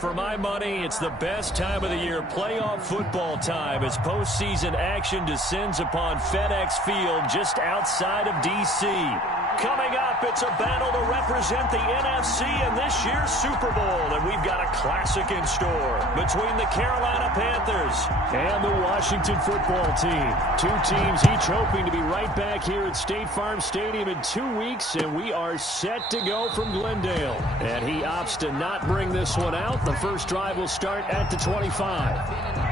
For my money, it's the best time of the year, playoff football time, as postseason action descends upon FedEx Field just outside of D.C. Coming up, it's a battle to represent the NFC in this year's Super Bowl, and we've got a classic in store between the Carolina Panthers and the Washington football team. Two teams each hoping to be right back here at State Farm Stadium in 2 weeks, and we are set to go from Glendale. And he opts to not bring this one out. The first drive will start at the 25.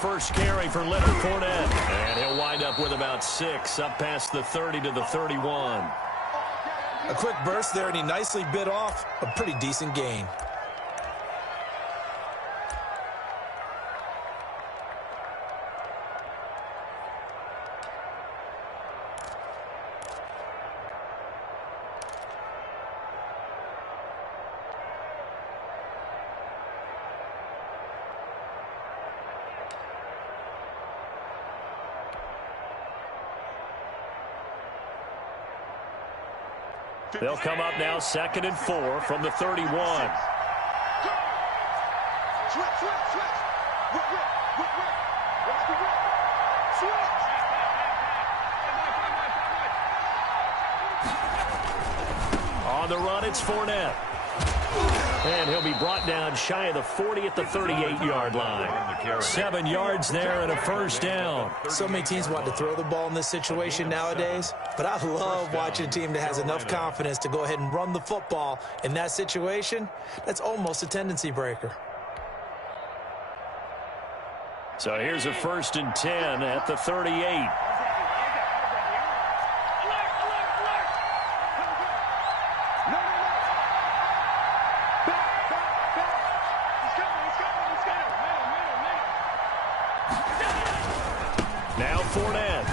First carry for Leonard Fournette, and he'll wind up with about 6, up past the 30 to the 31. A quick burst there, and he nicely bit off a pretty decent gain. They'll come up now 2nd and 4 from the 31. On the run, it's Fournette. And he'll be brought down shy of the 40 at the 38-yard line. 7 yards there and a first down. So many teams want to throw the ball in this situation nowadays, but I love watching a team that has enough confidence to go ahead and run the football in that situation. That's almost a tendency breaker. So here's a 1st and 10 at the 38. Now Fournette.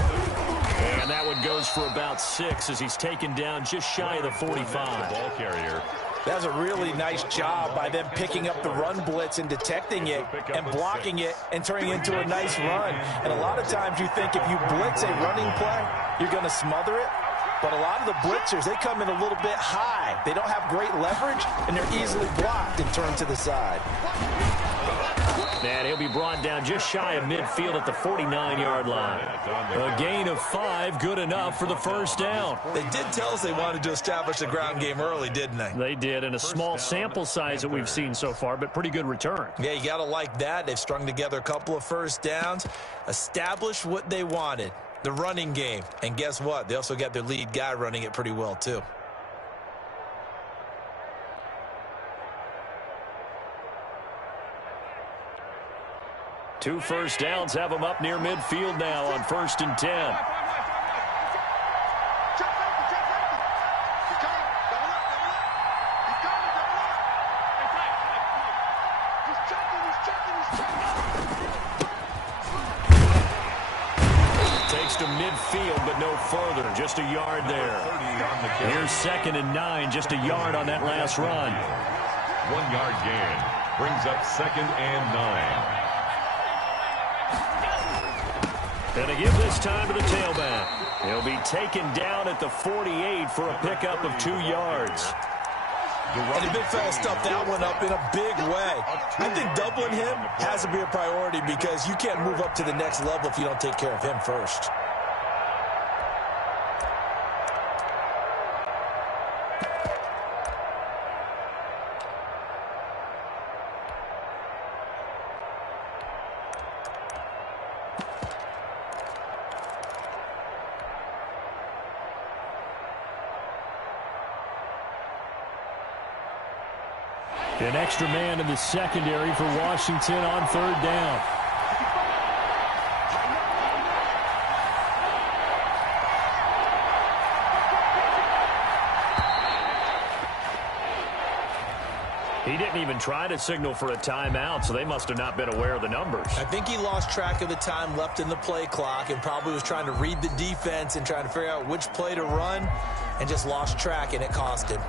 And that one goes for about 6 as he's taken down just shy of the 45. Ball carrier. That's a really nice job by them picking up the run blitz and detecting it and blocking it and turning it into a nice run. And a lot of times you think if you blitz a running play, you're going to smother it. But a lot of the blitzers, they come in a little bit high. They don't have great leverage, and they're easily blocked and turned to the side. And he'll be brought down just shy of midfield at the 49-yard line. A gain of 5, good enough for the first down. They did tell us they wanted to establish the ground game early, didn't they? They did, in a small sample size that we've seen so far, but pretty good return. Yeah, you got to like that. They've strung together a couple of first downs, established what they wanted, the running game. And guess what? They also got their lead guy running it pretty well, too. Two first downs have them up near midfield now on 1st and 10. Takes to midfield, but no further. Just a yard there. Here's 2nd and 9, just a yard on that last run. 1 yard gain brings up 2nd and 9. And to give this time to the tailback. He'll be taken down at the 48 for a pickup of 2 yards. And the big fella stuffed that one up in a big way. I think doubling him has to be a priority because you can't move up to the next level if you don't take care of him first. An extra man in the secondary for Washington on third down. He didn't even try to signal for a timeout, so they must have not been aware of the numbers. I think he lost track of the time left in the play clock and probably was trying to read the defense and trying to figure out which play to run and just lost track, and it cost him.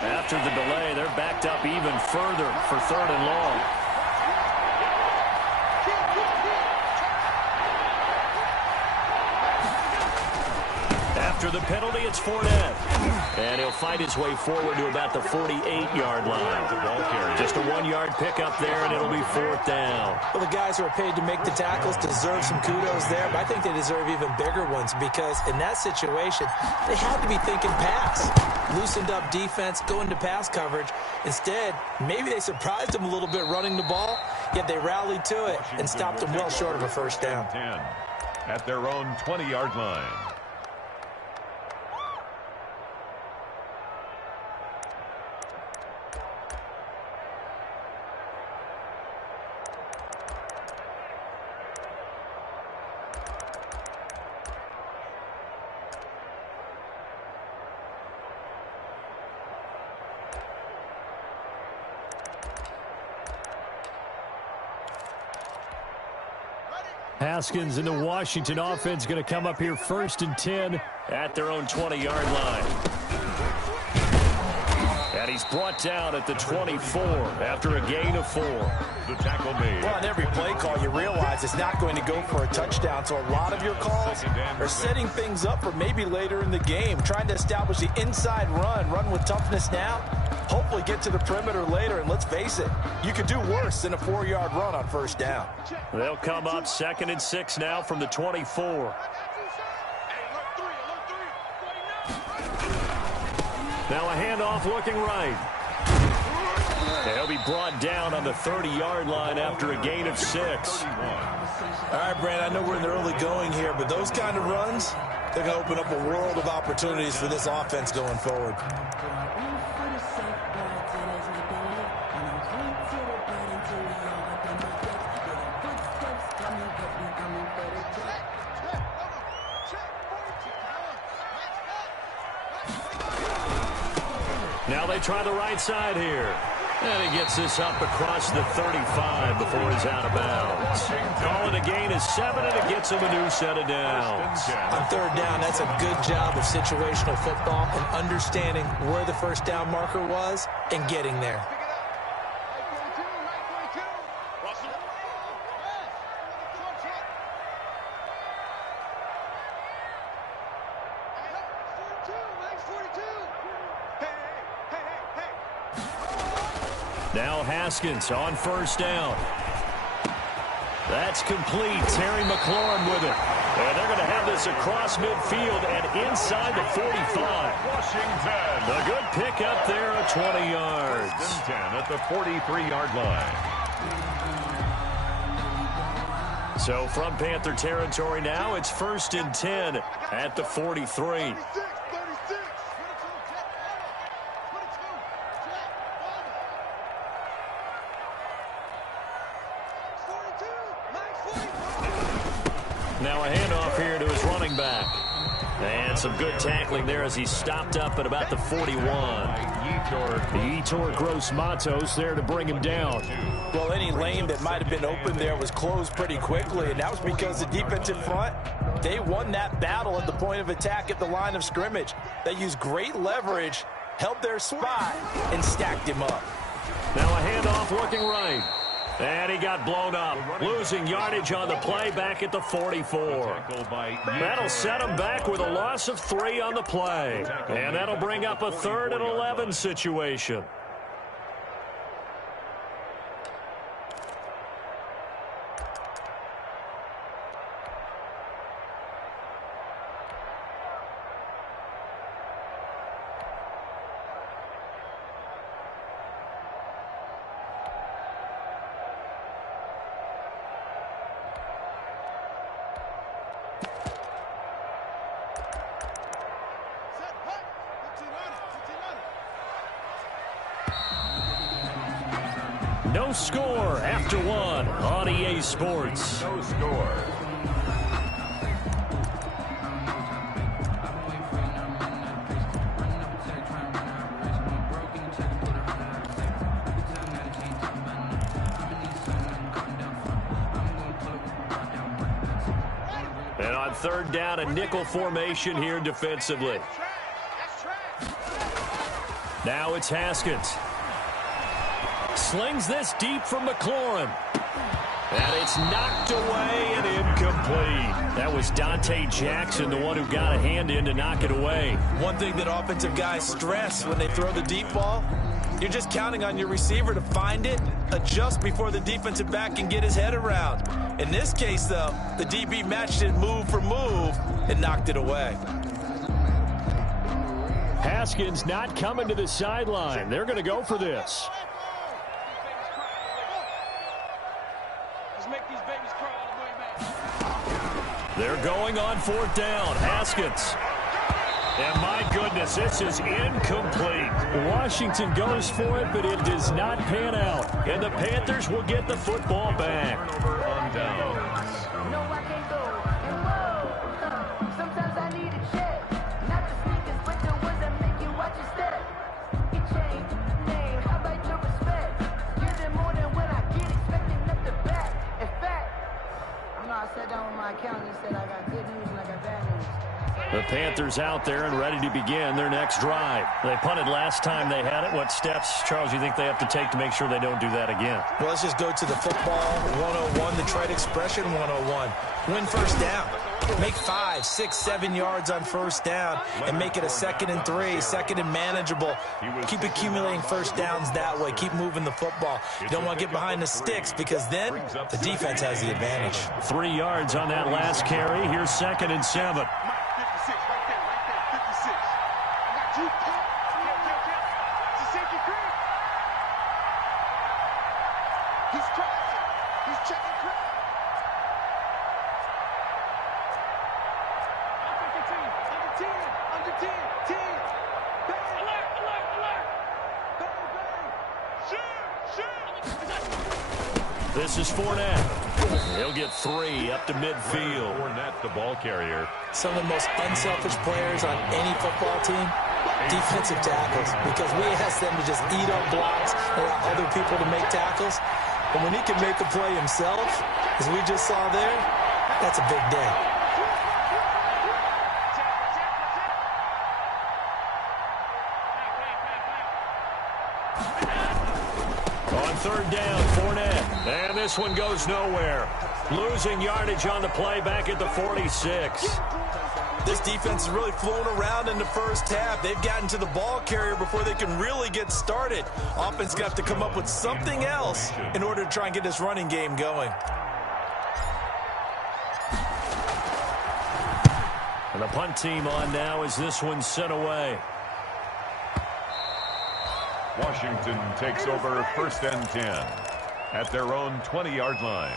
After the delay, they're backed up even further for third and long. After the penalty, it's Fournette. And he'll fight his way forward to about the 48-yard line. The ball carrier. Just a 1-yard pickup there, and it'll be fourth down. Well, the guys who are paid to make the tackles deserve some kudos there, but I think they deserve even bigger ones because in that situation, they had to be thinking pass. Loosened up defense, going to pass coverage. Instead, maybe they surprised them a little bit running the ball, yet they rallied to it and stopped them well short of a first down. 10 at their own 20-yard line. Haskins and the Washington offense going to come up here first and 10 at their own 20-yard line. And he's brought down at the 24 after a gain of 4. The tackle made. Well, on every play call, you realize it's not going to go for a touchdown, so a lot of your calls are setting things up for maybe later in the game, trying to establish the inside run with toughness now, hopefully get to the perimeter later, and let's face it, you could do worse than a 4-yard run on first down. They'll come up 2nd and 6 now from the 24. Now a handoff looking right. They'll be brought down on the 30-yard line after a gain of 6. All right, Brand, I know we're in the early going here, but those kind of runs, they're going to open up a world of opportunities for this offense going forward. Now they try the right side here. And he gets this up across the 35 before he's out of bounds. Call it a gain of 7, and it gets him a new set of downs. On third down, that's a good job of situational football and understanding where the first down marker was and getting there. Now Haskins on first down. That's complete. Terry McLaurin with it. And they're going to have this across midfield and inside the 45. Washington. A good pickup there of 20 yards. 10 at the 43-yard line. So from Panther territory now, it's 1st and 10 at the 43. Now a handoff here to his running back. And some good tackling there as he stopped up at about the 41. Yetur Gross-Matos there to bring him down. Well, any lane that might have been open there was closed pretty quickly, and that was because the defensive front, they won that battle at the point of attack at the line of scrimmage. They used great leverage, held their spot, and stacked him up. Now a handoff looking right. And he got blown up, losing yardage on the play back at the 44. That'll set him back with a loss of 3 on the play. And that'll bring up a 3rd and 11 situation. No score after one on EA Sports. No score. And on third down, a nickel formation here defensively. Now it's Haskins. Slings this deep from McLaurin. And it's knocked away and incomplete. That was Dante Jackson, the one who got a hand in to knock it away. One thing that offensive guys stress when they throw the deep ball, you're just counting on your receiver to find it, adjust before the defensive back can get his head around. In this case, though, the DB matched it move for move and knocked it away. Haskins not coming to the sideline. They're going to go for this. They're going on fourth down. Haskins. And my goodness, this is incomplete. Washington goes for it, but it does not pan out. And the Panthers will get the football back. Turnover on downs. No, I can't go. And whoa, sometimes I need a check. Not the sneakers, but the ones that make you watch your step. It changed name. How about your respect? Give them more than what I get, expecting up the back. In fact, I sat down with my accountant and said I got good news and I got bad news. The Panthers out there and ready to begin their next drive. They punted last time they had it. What steps, Charles, you think they have to take to make sure they don't do that again? Well, let's just go to the football 101, the trade expression 101. Win first down. Make 5, 6, 7 yards on first down and make it a 2nd and 3, second and manageable. Keep accumulating first downs that way. Keep moving the football. You don't want to get behind the sticks because then the defense has the advantage. 3 yards on that last carry. Here's 2nd and 7. This is Fournette. He'll get 3 up to midfield. Fournette, the ball carrier. Some of the most unselfish players on any football team, defensive tackles, because we ask them to just eat up blocks, allow other people to make tackles. But when he can make a play himself, as we just saw there, that's a big day. On third down, Fournette. And this one goes nowhere. Losing yardage on the play back at the 46. This defense has really flown around in the first half. They've gotten to the ball carrier before they can really get started. Offense got to come up with something else in order to try and get this running game going. And the punt team on now as this one's sent away. Washington takes over 1st and 10 at their own 20-yard line.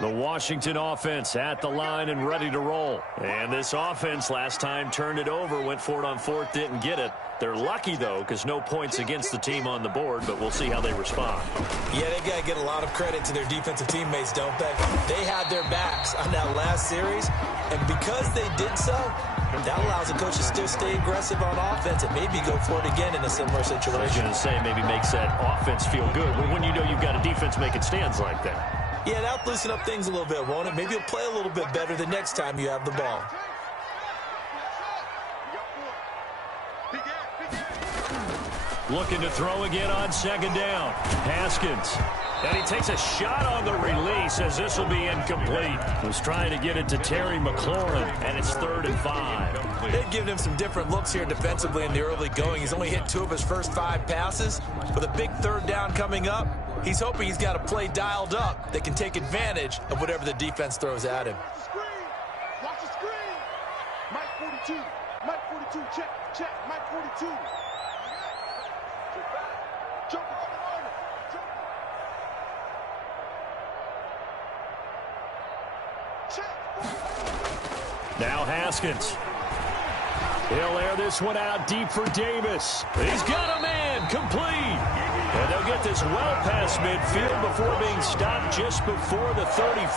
The Washington offense at the line and ready to roll. And this offense last time turned it over, went for it on 4th, didn't get it. They're lucky, though, because no points against the team on the board, but we'll see how they respond. Yeah, they've got to get a lot of credit to their defensive teammates, don't they? They had their backs on that last series, and because they did so, that allows the coach to still stay aggressive on offense and maybe go for it again in a similar situation. I was going to say maybe makes that offense feel good, but when you know you've got a defense making stands like that. Yeah, that'll loosen up things a little bit, won't it? Maybe you'll play a little bit better the next time you have the ball. Looking to throw again on 2nd down. Haskins. And he takes a shot on the release as this will be incomplete. Was trying to get it to Terry McLaurin, and it's 3rd and 5. They've given him some different looks here defensively in the early going. He's only hit 2 of his first 5 passes. With a big 3rd down coming up, he's hoping he's got a play dialed up that can take advantage of whatever the defense throws at him. Watch the screen. Mike 42. Mike 42. Check. Check. Mike 42. Now Haskins. He'll air this one out deep for Davis. He's got a man complete. And they'll get this well past midfield before being stopped just before the 35.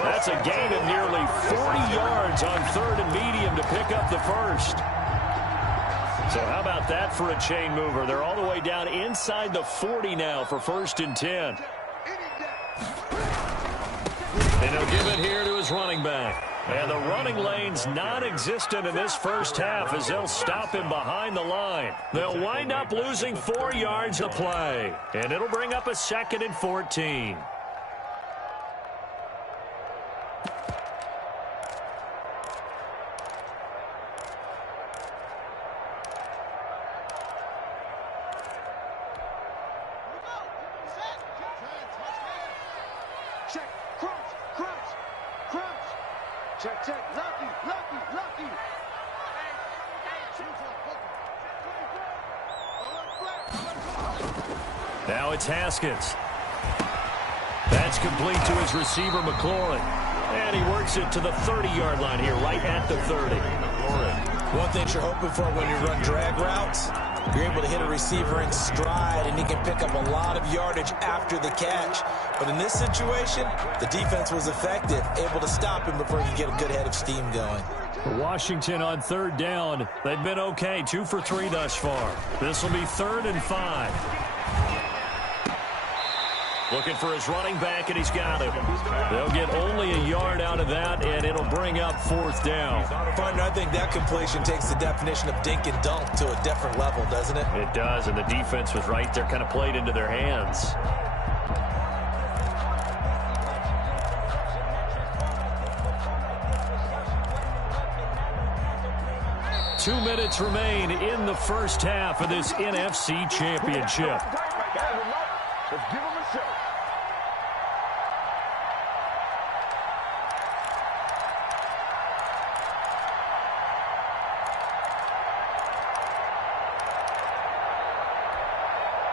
That's a gain of nearly 40 yards on 3rd and medium to pick up the first. So how about that for a chain mover? They're all the way down inside the 40 now for 1st and 10. And he'll give it here to his running back. And the running lane's non-existent in this first half as they'll stop him behind the line. They'll wind up losing 4 yards of play. And it'll bring up a 2nd and 14. Now it's Haskins. That's complete to his receiver, McLaurin. And he works it to the 30-yard line here, right at the 30. One thing you're hoping for when you run drag routes, you're able to hit a receiver in stride, and he can pick up a lot of yardage after the catch. But in this situation, the defense was effective, able to stop him before he could get a good head of steam going. For Washington on 3rd down, they've been okay, 2 for 3 thus far. This will be 3rd and 5. Looking for his running back, and he's got him. They'll get only a yard out of that, and it'll bring up 4th down. Partner, I think that completion takes the definition of dink and dunk to a different level, doesn't it? It does, and the defense was right there, kind of played into their hands. Two minutes remain in the first half of this NFC Championship. Let's give him a show.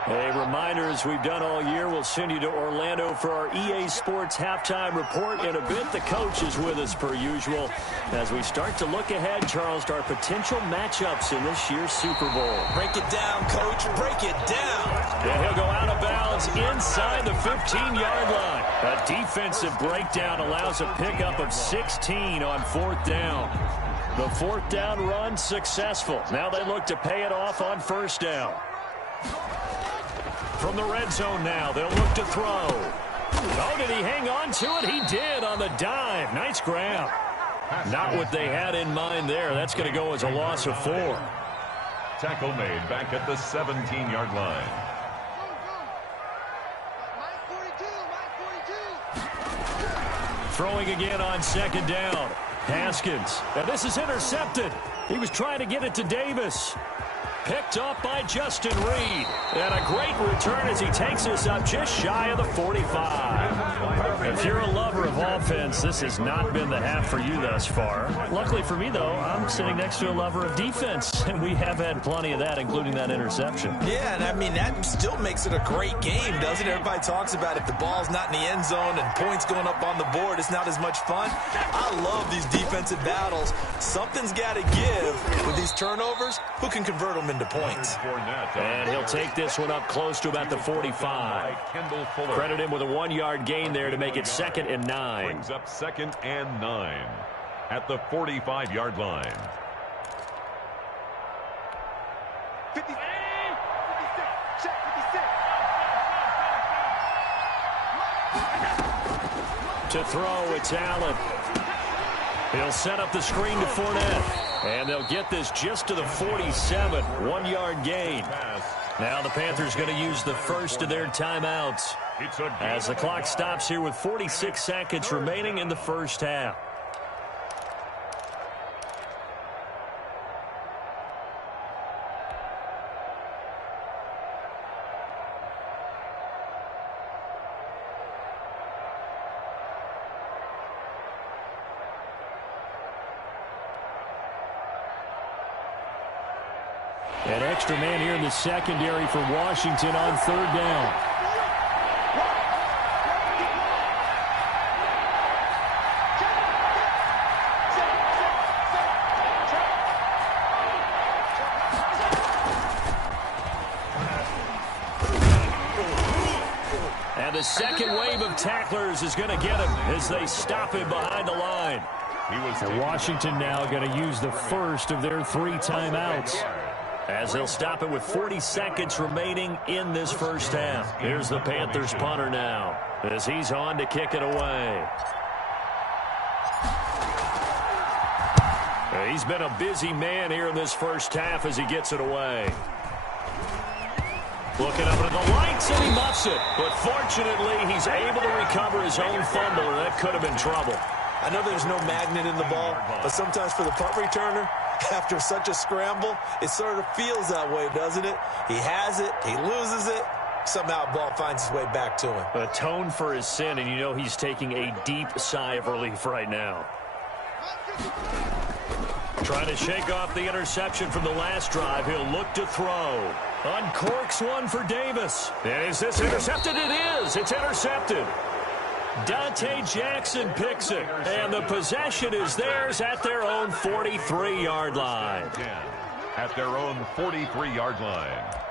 A reminder, as we've done all year, we'll send you to Orlando for our EA Sports halftime report. In a bit, the coach is with us per usual as we start to look ahead, Charles, to our potential matchups in this year's Super Bowl. Break it down, Coach. Break it down. And he'll go out of bounds inside the 15-yard line. A defensive breakdown allows a pickup of 16 on 4th down. The 4th down run successful. Now they look to pay it off on 1st down. From the red zone now, they'll look to throw. Oh, did he hang on to it? He did on the dive. Nice grab. Not what they had in mind there. That's going to go as a loss of 4. Tackle made back at the 17-yard line. Throwing again on 2nd down. Haskins. Now this is intercepted. He was trying to get it to Davis. Picked up by Justin Reed. And a great return as he takes us up just shy of the 45. If you're a lover of offense, this has not been the half for you thus far. Luckily for me, though, I'm sitting next to a lover of defense, and we have had plenty of that, including that interception. Yeah, and I mean, that still makes it a great game, doesn't it? Everybody talks about if the ball's not in the end zone and points going up on the board, it's not as much fun. I love these defensive battles. Something's got to give with these turnovers. Who can convert them into points? And he'll take this one up close to about the 45. Credit him with a 1-yard gain there to make it 2nd and 9. Brings up 2nd and 9 at the 45-yard line. 56. Check 56. To throw, it's Allen. He'll set up the screen to Fournette. And they'll get this just to the 47. 1-yard gain. Now the Panthers going to use the first of their timeouts as the clock stops here with 46 seconds remaining in the first half. An extra man here in the secondary for Washington on 3rd down. And the second wave of tacklers is going to get him as they stop him behind the line. And Washington now going to use the first of their 3 timeouts, as they'll stop it with 40 seconds remaining in this first half. Here's the Panthers punter now as he's on to kick it away. He's been a busy man here in this first half as he gets it away. Looking up at the lights, and he muffs it. But fortunately, he's able to recover his own fumble, and that could have been trouble. I know there's no magnet in the ball, but sometimes for the punt returner, after such a scramble, it sort of feels that way, doesn't it? He has it, he loses it, somehow the ball finds its way back to him. Atone for his sin, and you know he's taking a deep sigh of relief right now. Trying to shake off the interception from the last drive. He'll look to throw. Uncorks one for Davis. Is this intercepted? It is. It's intercepted. Dante Jackson picks it. And the possession is theirs at their own 43-yard line. At their own 43-yard line.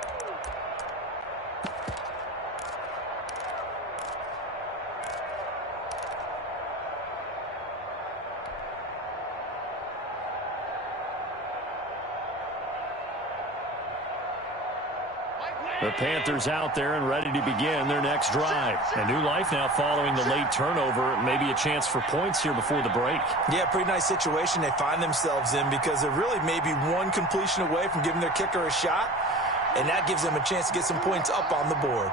The Panthers out there and ready to begin their next drive. A new life now following the late turnover. Maybe a chance for points here before the break. Yeah, pretty nice situation they find themselves in because they're really maybe one completion away from giving their kicker a shot, and that gives them a chance to get some points up on the board.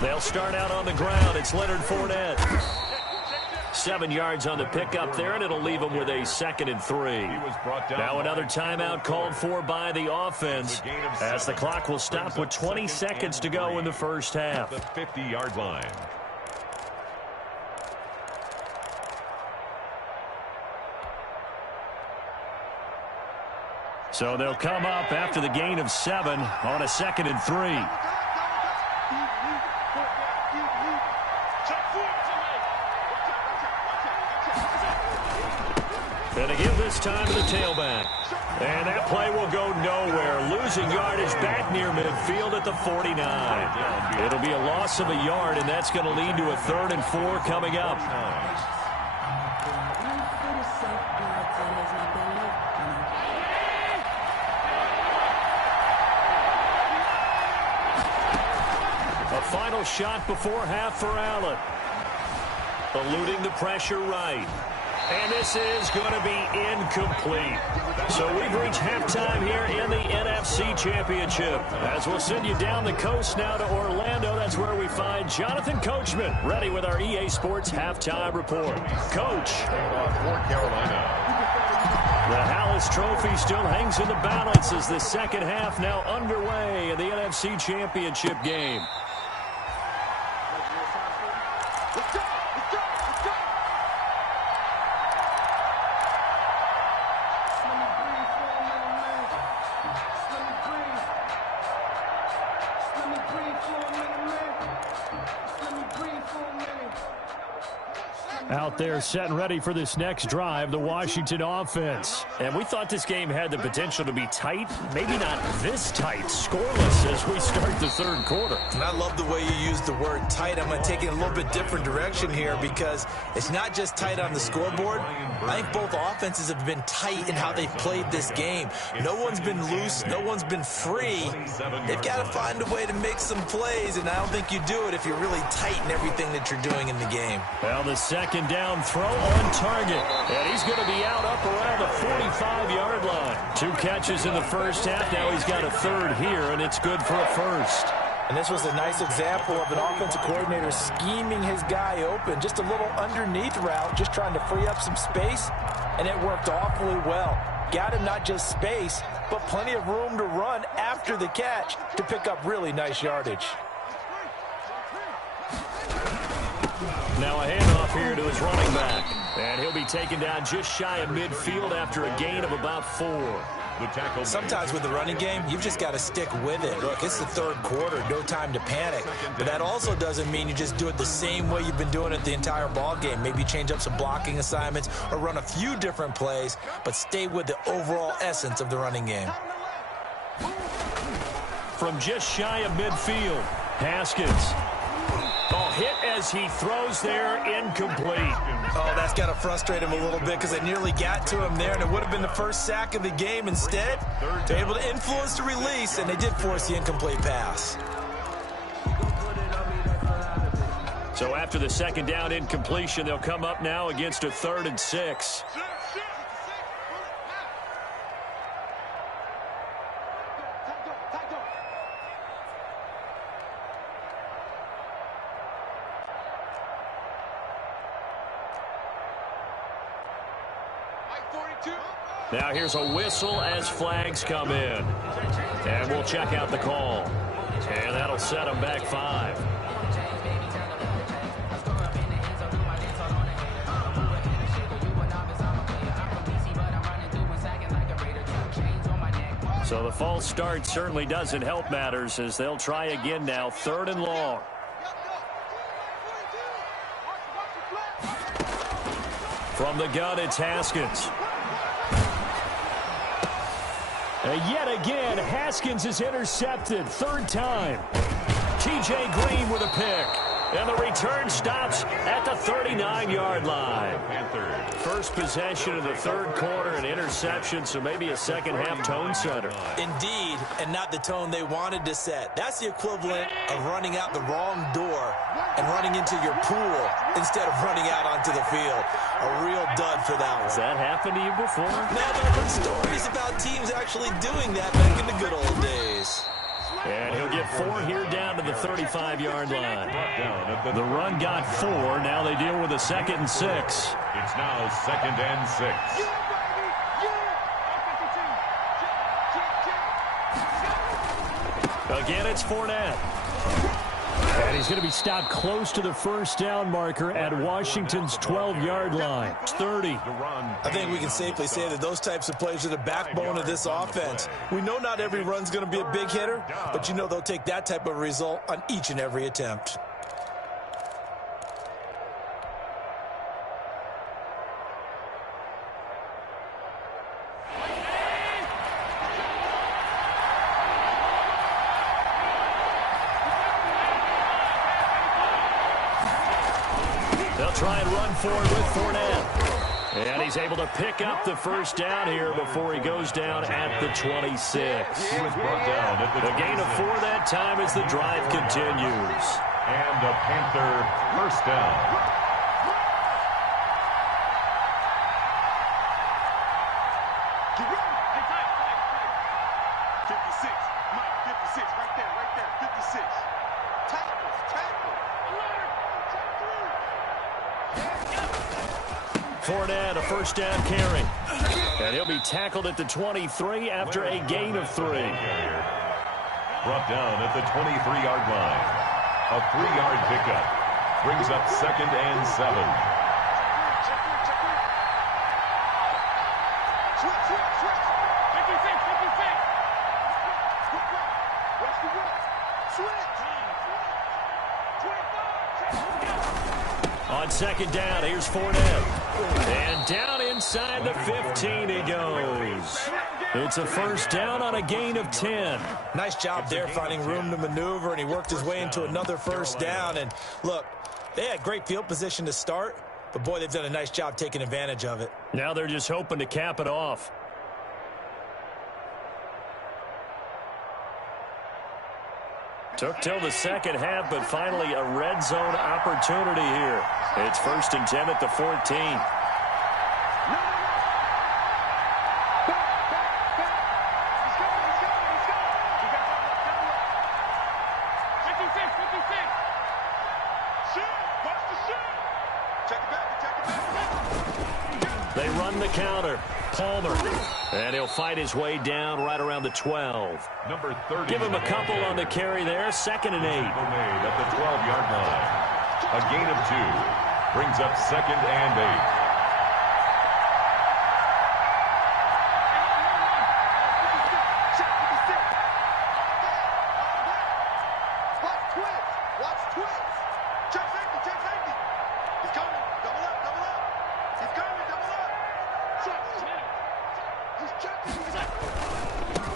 They'll start out on the ground. It's Leonard Fournette. 7 yards on the pickup there, and it'll leave them with a 2nd and 3. Now another timeout called for by the offense as the clock will stop with 20 seconds to go in the first half. The 50-yard line. So they'll come up after the gain of 7 on a 2nd and 3. And again this time to the tailback. And that play will go nowhere. Losing yardage back near midfield at the 49. It'll be a loss of a yard, and that's going to lead to a 3rd and 4 coming up. A final shot before half for Allen. Eluding the pressure right. And this is going to be incomplete. So we've reached halftime here in the NFC Championship. As we'll send you down the coast now to Orlando, that's where we find Jonathan Coachman, ready with our EA Sports Halftime Report. Coach. For Carolina. The Hallis Trophy still hangs in the balance as the second half now underway in the NFC Championship game. Out there set and ready for this next drive, the Washington offense. And we thought this game had the potential to be tight, maybe not this tight, scoreless as we start the third quarter. And I love the way you use the word tight. I'm going to take it a little bit different direction here because it's not just tight on the scoreboard. I think both offenses have been tight in how they've played this game. No one's been loose. No one's been free. They've got to find a way to make some plays, and I don't think you do it if you're really tight in everything that you're doing in the game. Well, the second down throw on target, and he's going to be out up around the 45-yard line. 2 catches in the first half. Now he's got a 3rd here, and it's good for a 1st. And this was a nice example of an offensive coordinator scheming his guy open. Just a little underneath route, just trying to free up some space, and it worked awfully well. Got him not just space, but plenty of room to run after the catch to pick up really nice yardage. Now a handoff here to his running back. And he'll be taken down just shy of midfield after a gain of about 4. Sometimes with the running game, you've just got to stick with it. Look, it's the third quarter, no time to panic. But that also doesn't mean you just do it the same way you've been doing it the entire ball game. Maybe change up some blocking assignments or run a few different plays, but stay with the overall essence of the running game. From just shy of midfield, Haskins. Oh, hit as he throws there, incomplete. Oh, that's got to frustrate him a little bit because they nearly got to him there, and it would have been the first sack of the game. Instead, they're able to influence the release, and they did force the incomplete pass. So after the second down incompletion, they'll come up now against a 3rd and 6. Now here's a whistle as flags come in. And we'll check out the call. And that'll set them back 5. So the false start certainly doesn't help matters as they'll try again now, 3rd and long. From the gun, it's Haskins. Yet again, Haskins is intercepted. 3rd time. T.J. Green with a pick. And the return stops at the 39-yard line. First possession of the 3rd quarter, an interception, so maybe a second-half tone setter. Indeed, and not the tone they wanted to set. That's the equivalent of running out the wrong door and running into your pool instead of running out onto the field. A real dud for that one. Has that happened to you before? No, but I've heard stories about teams actually doing that back in the good old days. And he'll get 4 here down to the 35-yard line. The run got 4. Now they deal with a 2nd and 6. It's now 2nd and 6. Again, it's Fournette. And he's going to be stopped close to the first down marker at Washington's 12-yard line. 30. I think we can safely say that those types of plays are the backbone of this offense. We know not every run's going to be a big hitter, but you know they'll take that type of result on each and every attempt. Try and run forward with Fournette. And he's able to pick up the first down here before he goes down at the 26. He was brought down at the gain of 4 that time as the drive continues. And a Panther first down. Fournette, a first down carry. And he'll be tackled at the 23 after a gain of 3. Brought down at the 23-yard line. A 3-yard pickup. Brings up 2nd and 7. On 2nd down, here's Fournette. And down inside the 15 he goes. It's a first down on a gain of 10. Nice job there finding room to maneuver, and he worked his way into another first down. And look, they had great field position to start, but boy, they've done a nice job taking advantage of it. Now they're just hoping to cap it off. Took till the second half, but finally a red zone opportunity here. It's 1st and 10 at the 14. They run the counter. Palmer. And he'll fight his way down right around the 12. Number 30. Give him a couple on the carry there. 2nd and 8. Made at the 12-yard line. A gain of 2. Brings up 2nd and 8.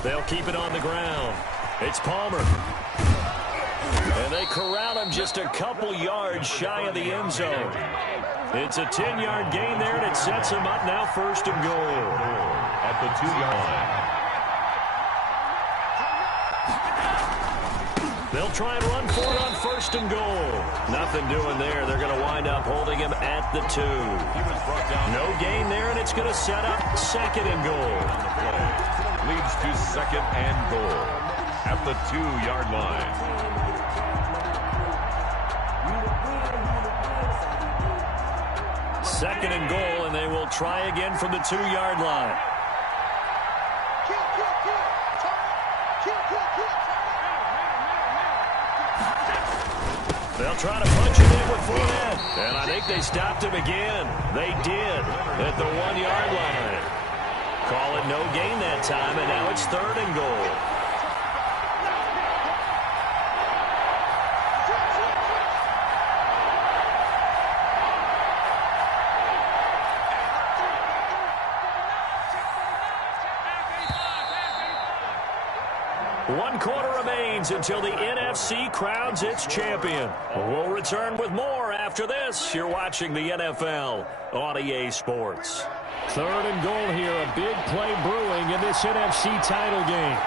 They'll keep it on the ground. It's Palmer. And they corral him just a couple yards shy of the end zone. It's a 10-yard gain there, and it sets him up now 1st and goal. At the 2-yard line. They'll try and run for it on 1st and goal. Nothing doing there. They're going to wind up holding him at the 2. No gain there, and it's going to set up 2nd and goal. Leads to 2nd and goal at the 2-yard line. Second and goal, and they will try again from the 2-yard line. They'll try to punch it in with Fournette. And I think they stopped him again. They did at the 1-yard line. Call it no gain that time, and now it's 3rd and goal. One quarter remains until the NFC crowns its champion. We'll return with more after this. You're watching the NFL on EA Sports. 3rd and goal here. A big play brewing in this NFC title game.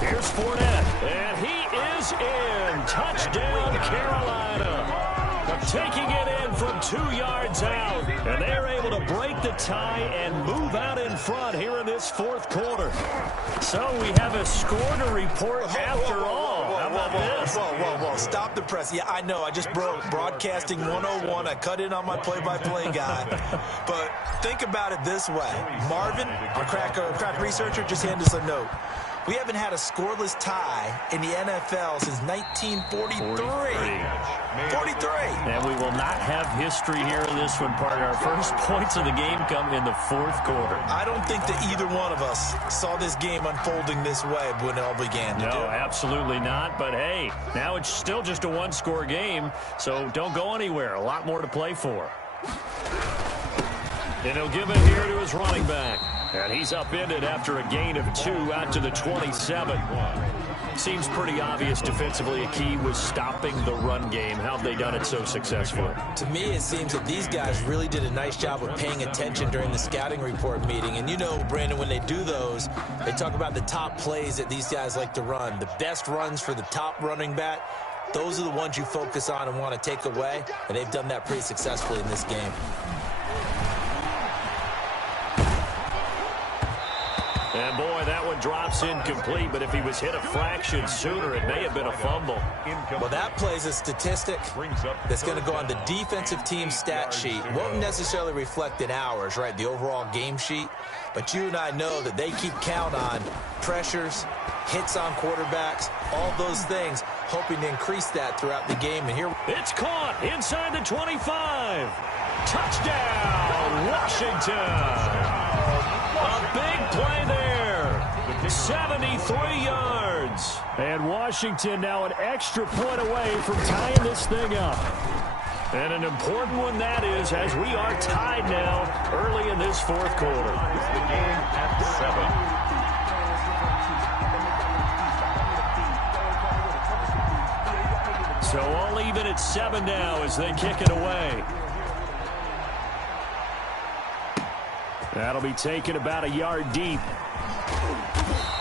Here's Fournette, and he is in. Touchdown, Carolina. Taking it in from 2 yards out, and they're able to break the tie and move out in front here in this 4th quarter. So we have a score to report after all. How about this? Whoa. Stop the press. Yeah, I know. I just broke broadcasting 101. I cut in on my play-by-play guy. But think about it this way. Marvin, our crack researcher, just handed us a note. We haven't had a scoreless tie in the NFL since 1943. 43. And we will not have history here in this one, partner. Our first points of the game come in the 4th quarter. I don't think that either one of us saw this game unfolding this way when it all began. No, absolutely not. But, hey, now it's still just a 1-score game, so don't go anywhere. A lot more to play for. And he'll give it here to his running back. And he's upended after a gain of 2 out to the 27. Seems pretty obvious defensively a key was stopping the run game. How have they done it so successfully? To me, it seems that these guys really did a nice job of paying attention during the scouting report meeting. And you know, Brandon, when they do those, they talk about the top plays that these guys like to run. The best runs for the top running back, those are the ones you focus on and want to take away. And they've done that pretty successfully in this game. And, boy, that one drops incomplete, but if he was hit a fraction sooner, it may have been a fumble. Well, that plays a statistic that's going to go on the defensive team stat sheet. Won't necessarily reflect in ours, right, the overall game sheet. But you and I know that they keep count on pressures, hits on quarterbacks, all those things, hoping to increase that throughout the game. And here it's caught inside the 25. Touchdown, Washington. A big play there. 73 yards. And Washington now an extra point away from tying this thing up. And an important one that is, as we are tied now early in this 4th quarter. It's the game at 7. So all even at 7 now as they kick it away. That'll be taken about a yard deep.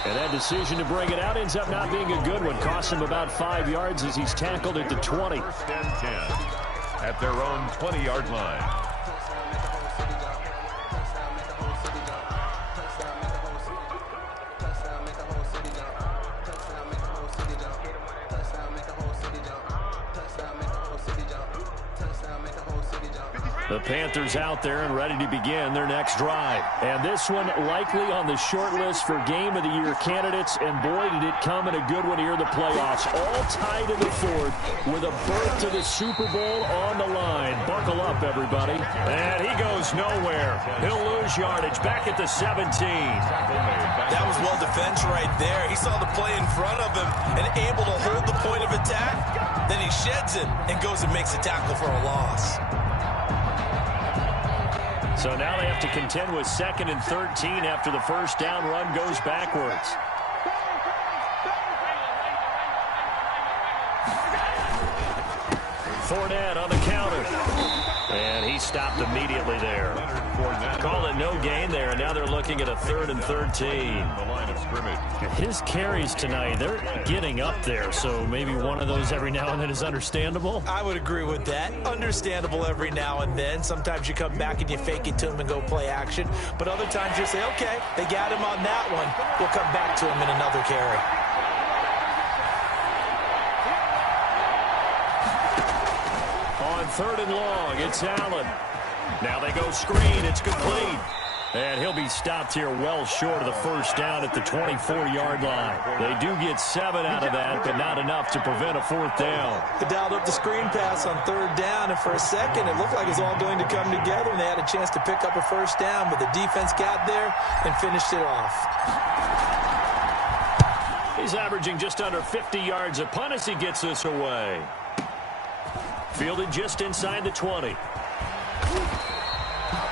And that decision to bring it out ends up not being a good one. Costs him about 5 yards as he's tackled at the 20. 1st and 10 at their own 20-yard line. The Panthers out there and ready to begin their next drive. And this one likely on the short list for Game of the Year candidates. And boy, did it come in a good one here in the playoffs. All tied in the fourth with a berth to the Super Bowl on the line. Buckle up, everybody. And he goes nowhere. He'll lose yardage back at the 17. That was well defense right there. He saw the play in front of him and able to hold the point of attack. Then he sheds it and goes and makes a tackle for a loss. So now they have to contend with 2nd and 13 after the first down run goes backwards. Fournette on the counter. And he stopped immediately there. Call it no gain there, and now they're looking at a 3rd and 13. His carries tonight, they're getting up there, so maybe one of those every now and then is understandable. I would agree with that. Understandable every now and then. Sometimes you come back and you fake it to him and go play action. But other times you say, okay, they got him on that one. We'll come back to him in another carry. On 3rd and long, it's Allen. Now they go screen. It's complete. And he'll be stopped here well short of the first down at the 24-yard line. They do get 7 out of that, but not enough to prevent a 4th down. They dialed up the screen pass on 3rd down, and for a second, it looked like it was all going to come together, and they had a chance to pick up a first down, but the defense got there and finished it off. He's averaging just under 50 yards a punt as he gets this away. Fielded just inside the 20.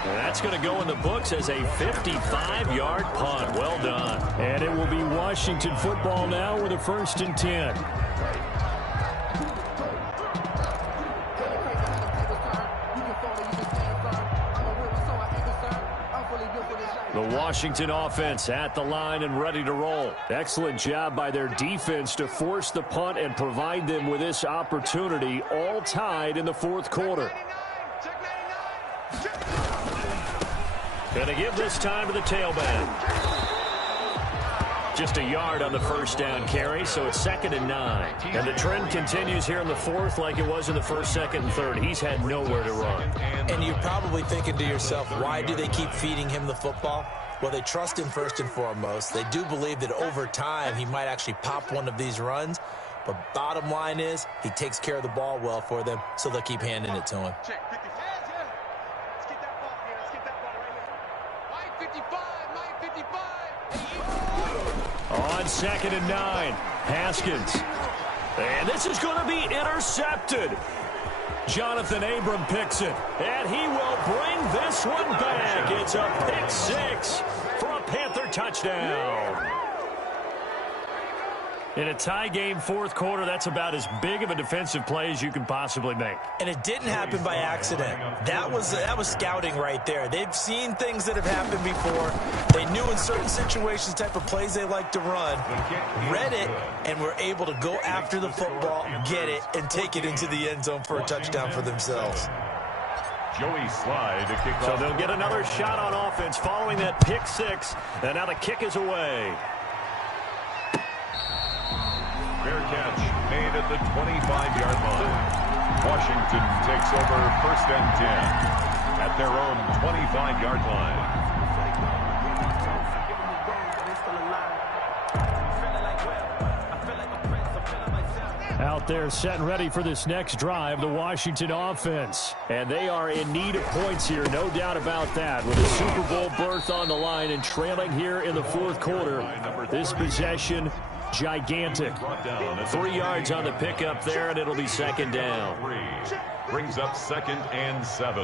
That's going to go in the books as a 55-yard punt. Well done. And it will be Washington football now with a 1st and 10. The Washington offense at the line and ready to roll. Excellent job by their defense to force the punt and provide them with this opportunity, all tied in the 4th quarter. Going to give this time to the tailback. Just a yard on the first down carry, so it's 2nd and 9. And the trend continues here in the 4th like it was in the 1st, 2nd, and 3rd. He's had nowhere to run. And you're probably thinking to yourself, why do they keep feeding him the football? Well, they trust him first and foremost. They do believe that over time he might actually pop one of these runs. But bottom line is he takes care of the ball well for them, so they'll keep handing it to him. On 2nd and 9, Haskins. And this is going to be intercepted. Jonathan Abram picks it, and he will bring this one back. It's a pick 6 for a Panther touchdown. In a tie game 4th quarter, that's about as big of a defensive play as you can possibly make. And it didn't happen by accident. That was scouting right there. They've seen things that have happened before. They knew in certain situations the type of plays they like to run, read it, and were able to go after the football, get it, and take it into the end zone for a touchdown for themselves. Joey Slye to kick So off. they'll get another shot on offense following that pick 6, and now the kick is away. Fair catch made at the 25-yard line. Washington takes over 1st and 10 at their own 25-yard line. Out there set and ready for this next drive, the Washington offense. And they are in need of points here, no doubt about that. With a Super Bowl berth on the line and trailing here in the 4th quarter. This possession, gigantic. 3 yards on the pickup there, and it'll be 2nd down. Brings up 2nd and 7.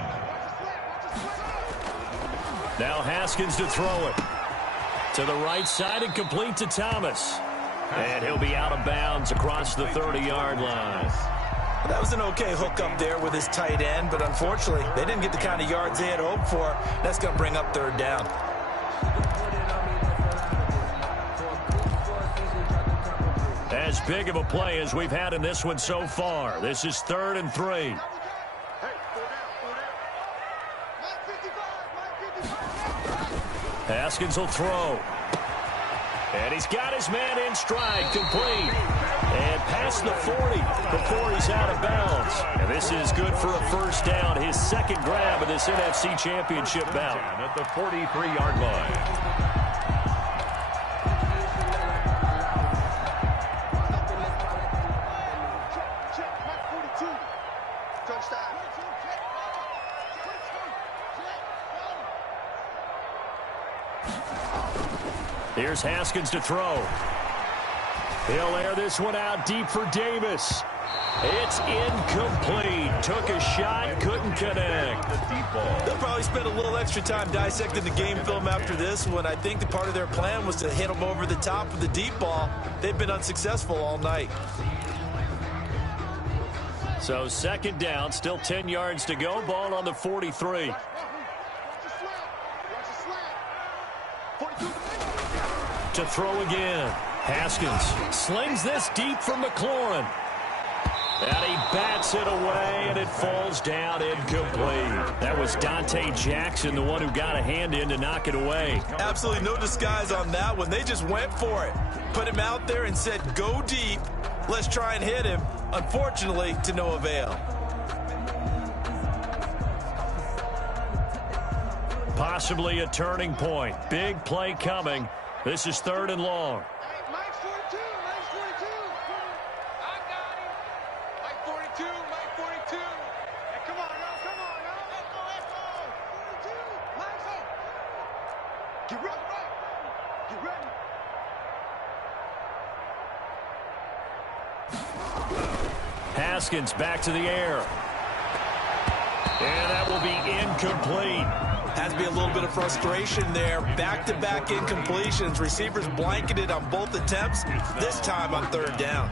Now Haskins to throw it. To the right side and complete to Thomas. And he'll be out of bounds across the 30-yard line. That was an okay hook up there with his tight end, but unfortunately, they didn't get the kind of yards they had hoped for. That's going to bring up 3rd down. As big of a play as we've had in this one so far. This is 3rd and 3. Haskins will throw. And he's got his man in stride, complete. And past the 40 before he's out of bounds. And this is good for a first down, his second grab of this NFC Championship bout. At the 43-yard line. Here's Haskins to throw. He'll air this one out deep for Davis. It's incomplete. Took a shot, couldn't connect. They'll probably spend a little extra time dissecting the game film after this one. I think the part of their plan was to hit them over the top with the deep ball. They've been unsuccessful all night. So second down, still 10 yards to go. Ball on the 43. To throw again. Haskins slings this deep for McLaurin. And he bats it away, and it falls down incomplete. That was Dante Jackson, the one who got a hand in to knock it away. Absolutely no disguise on that one. They just went for it. Put him out there and said, go deep. Let's try and hit him. Unfortunately, to no avail. Possibly a turning point. Big play coming. This is 3rd and long. Mike 42, Mike 42. I got him. Mike 42, Mike 42. Hey, come on, now, come on, now. Let's go, let's go. 42, Mike's up. Get ready, right. Get ready. Haskins back to the air. And that will be incomplete. Has to be a little bit of frustration there. Back-to-back incompletions. Receivers blanketed on both attempts, this time on 3rd down.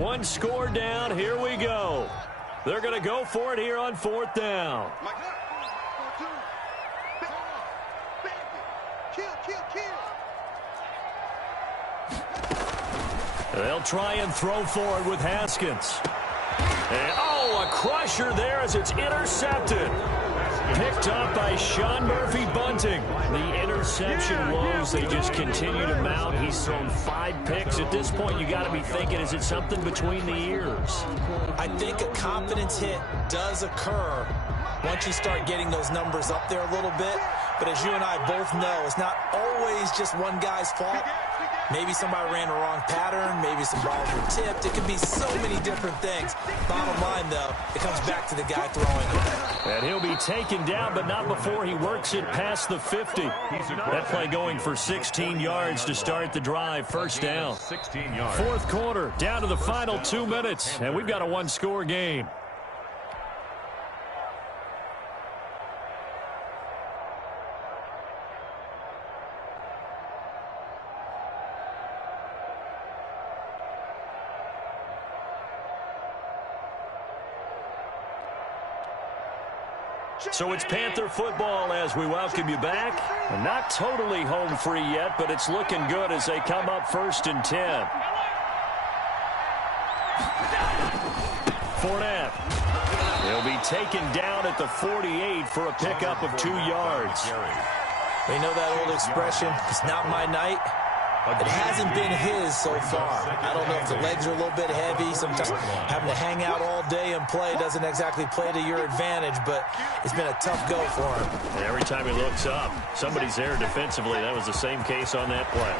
One score down. Here we go. They're going to go for it here on 4th down. Mike, 4-2. Kill. They'll try and throw for it with Haskins. And, a crusher there as it's intercepted. Picked up by Sean Murphy-Bunting. The interception woes, they just continue to mount. He's thrown 5 picks. At this point, you got to be thinking, is it something between the ears? I think a confidence hit does occur once you start getting those numbers up there a little bit. But as you and I both know, it's not always just one guy's fault. Maybe somebody ran the wrong pattern. Maybe some balls were tipped. It could be so many different things. Bottom line, though, it comes back to the guy throwing it. And he'll be taken down, but not before he works it past the 50. That play going for 16 yards to start the drive. First down. 16 yards. 4th quarter, down to the final 2 minutes, and we've got a one-score game. So it's Panther football as we welcome you back. Not totally home free yet, but it's looking good as they come up 1st and 10. Fournette. He'll be taken down at the 48 for a pickup of 2 yards. We know that old expression, it's not my night. It hasn't been his so far. I don't know if the legs are a little bit heavy. Sometimes having to hang out all day and play doesn't exactly play to your advantage, but it's been a tough go for him. And every time he looks up, somebody's there defensively. That was the same case on that play.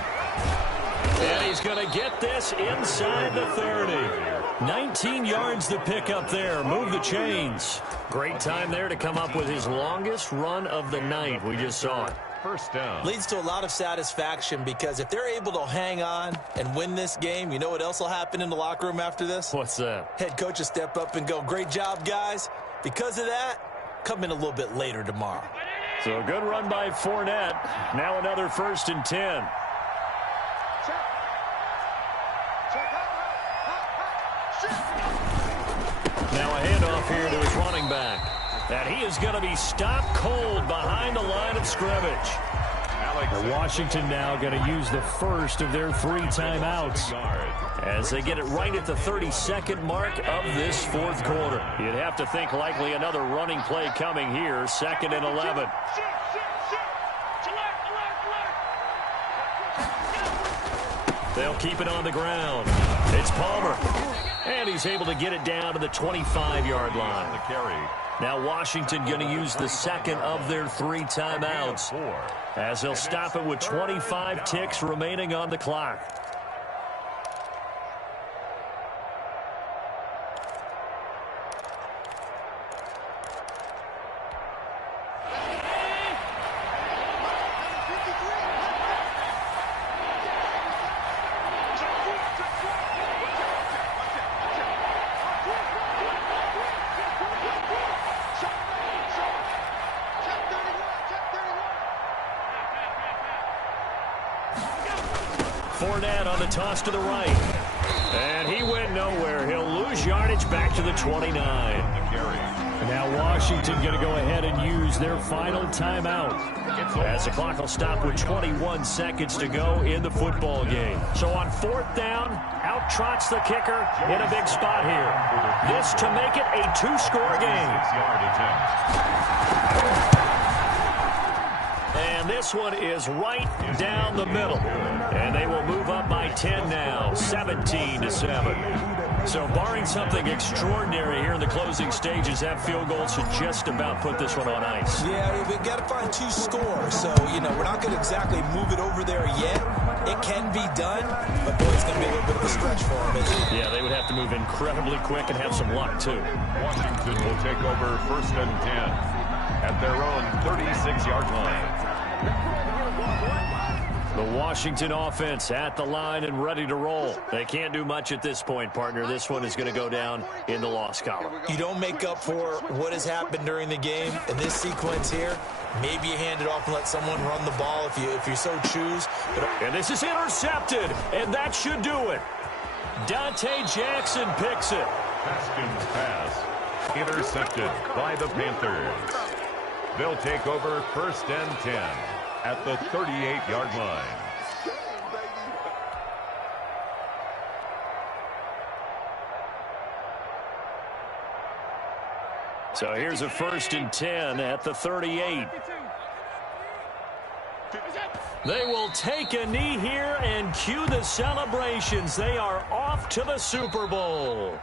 And he's going to get this inside the 30. 19 yards to pick up there. Move the chains. Great time there to come up with his longest run of the night. We just saw it. First down. Leads to a lot of satisfaction because if they're able to hang on and win this game, you know what else will happen in the locker room after this? What's that? Head coach will step up and go, great job, guys. Because of that, come in a little bit later tomorrow. So a good run by Fournette. Now another 1st and 10. Now a handoff here to his running back. And he is going to be stopped cold behind the line of scrimmage. And Washington now going to use the first of their 3 timeouts as they get it right at the 32nd mark of this fourth quarter. You'd have to think likely another running play coming here, 2nd and 11. They'll keep it on the ground. It's Palmer. And he's able to get it down to the 25-yard line. The carry. Now Washington going to use the second of their 3 timeouts as they'll stop it with 25 ticks remaining on the clock. Fournette on the toss to the right. And he went nowhere. He'll lose yardage back to the 29. Now Washington going to go ahead and use their final timeout as the clock will stop with 21 seconds to go in the football game. So on 4th down, out trots the kicker in a big spot here. This to make it a 2-score game. And this one is right down the middle. And they will move up by 10 now, 17-7. So barring something extraordinary here in the closing stages, that field goal should just about put this one on ice. Yeah, we've got to find 2 scores. So, we're not going to exactly move it over there yet. It can be done, but boy, it's going to be a little bit of a stretch for them, isn't it? Yeah, they would have to move incredibly quick and have some luck, too. Washington will take over 1st and 10 at their own 36-yard line. The Washington offense at the line and ready to roll. They can't do much at this point, partner. This one is going to go down in the loss column. You don't make up for what has happened during the game in this sequence here. Maybe you hand it off and let someone run the ball if you so choose. And this is intercepted, and that should do it. Dante Jackson picks it. Haskins' pass intercepted by the Panthers. They'll take over 1st and 10 at the 38-yard line. So here's a 1st and 10 at the 38. They will take a knee here and cue the celebrations. They are off to the Super Bowl.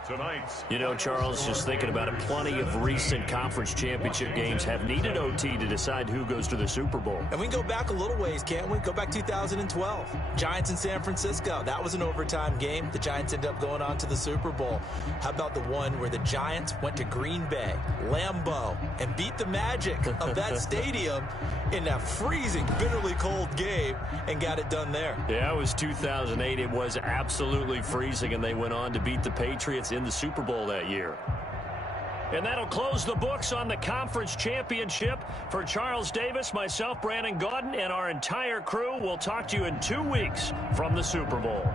You know, Charles, just thinking about it, plenty of recent conference championship games have needed OT to decide who goes to the Super Bowl. And we can go back a little ways, can't we? Go back 2012. Giants in San Francisco. That was an overtime game. The Giants ended up going on to the Super Bowl. How about the one where the Giants went to Green Bay, Lambeau, and beat the magic of that stadium in that freezing, bitterly cold game and got it done there? Yeah, it was 2008. It was absolutely freezing, and they went on to beat the Patriots in the Super Bowl that year. And that'll close the books on the conference championship. For Charles Davis, myself, Brandon Gaudin, and our entire crew, we'll talk to you in 2 weeks from the Super Bowl.